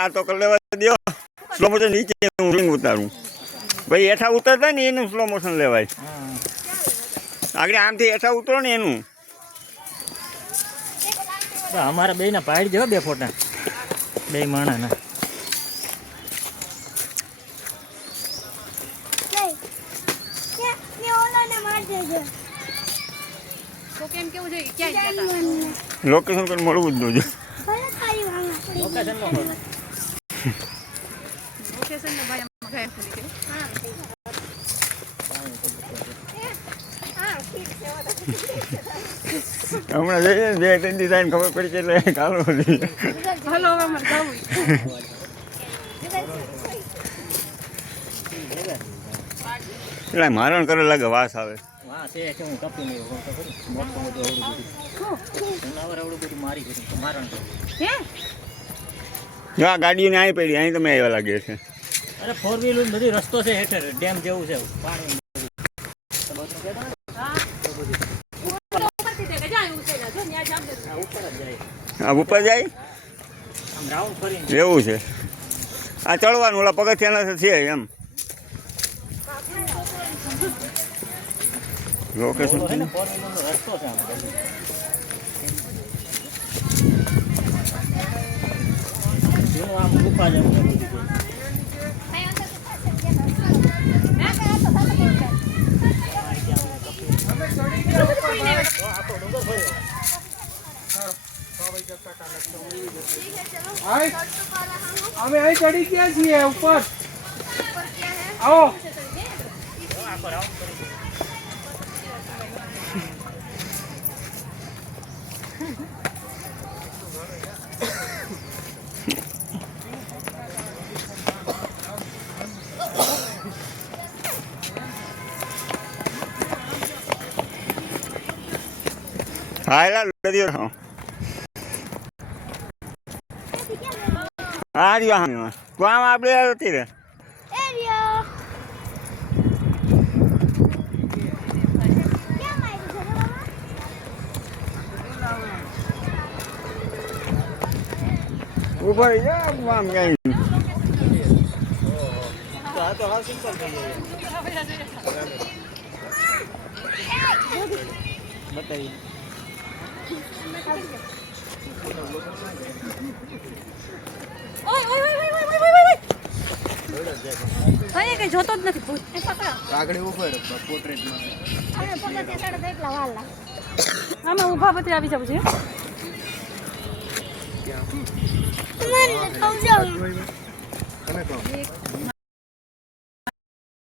આ તો કરી લેવા દો સ્લો મોશન નીચે હું રિંગ ઉતારું ભાઈ હેઠા ઉતરતા ને એનું સ્લો મોશન લેવાય આગળ આમથી હેઠા ઉતરો ને એનું અમારા બે ના પાડી દેવા 2 ફોટા 2 માણાના લોકેશન પર મળવું જ જોઈએ હમણાં જઈએ 2-3 ડિઝાઇન ખબર પડી છે એટલે ચાલો એટલે મારણ કરે લાગે વાસ આવે આ ગાડીઓને અહીં પડી અહીં તમે આવ્યા લાગે છે અરે 4 વ્હીલ બધી રસ્તો છે હેઠળ ડેમ જેવું છે પાણી ઉપર જાય એવું છે આ ચડવાનું ઓલા પગથિયાના છે એમ લોકેશન રસ્તો છે આમ ગુફા જેવું અમે અહીં ચડી ગયા છીએ ઉપર આવો હા એલા લડી હા આ રહ્યો હા તો આમ આપણે હતી રે ઉપર આમ કઈ તો હા સિમ્પલ થઈ જાય બતાવી કઈ જોતો જ નથી ભૂત કાગડી ઉપર પોર્ટ્રેટમાં આમાં ઊભા બધી આવી જાવ છે